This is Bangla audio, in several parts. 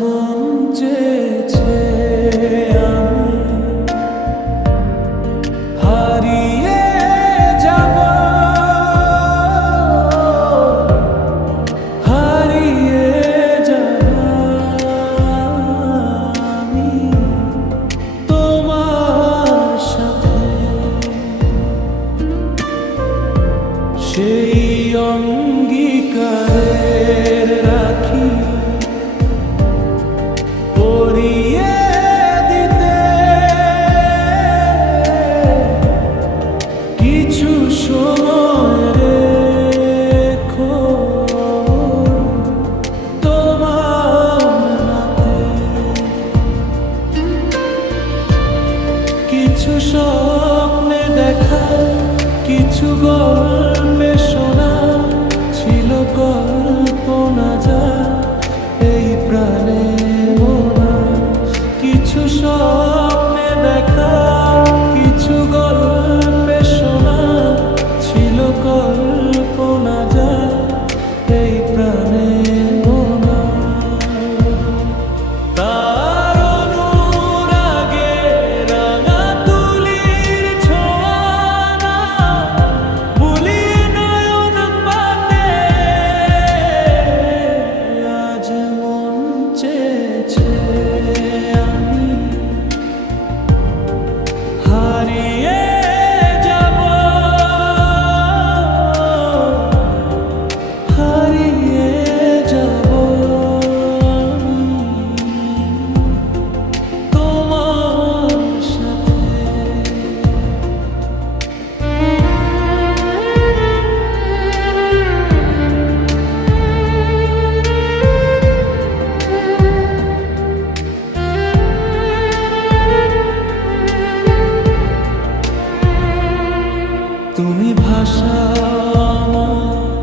মন চেয়েছে আমি হারিয়ে যাব, হারিয়ে যাব আমি তোমার সাথে। সেই অঙ্গীকারের রাখি পরিয়ে দিতে কিছু সময় রেখো তোমার হাতে। কিছু স্বপ্নে দেখা, কিছু গল্পে শোনা ছিল কল্পনা যা এই প্রাণে মোনা। কিছু স্বপ্নে দেখা, কিছু গল্পে শোনা ছিল কল্পনা যা এই প্রাণে মোনা। তার অনুরাগে রাঙা তুলির ছোঁয়া বুলিয়ে নয়ন পাতে আজ মন চেয়েছে আমি হারিয়ে যাব, হারিয়ে যাব আমি তোমার সাথে। তুমি ভাষা আমার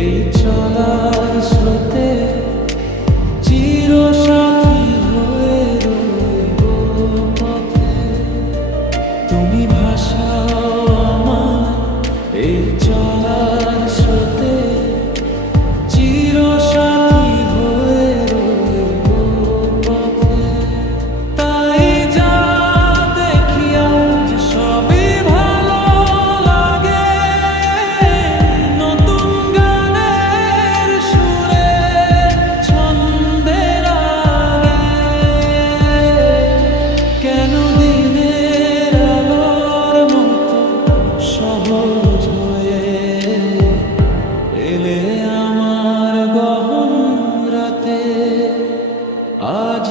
এই চলার স্রোতে, চিরসাথী হয়ে রইব পথে। তুমি ভাষা আমার এই চলার স্রোতে, চিরসাথী হয়ে রইব পথে। তাই যা দেখি আজ সবই ভালো লাগে, নতুন গানের সুরে ছন্দের আগে। কেন দিনের আলোর মতো সহজ হয়ে এলে আমার গহন রাতে আজ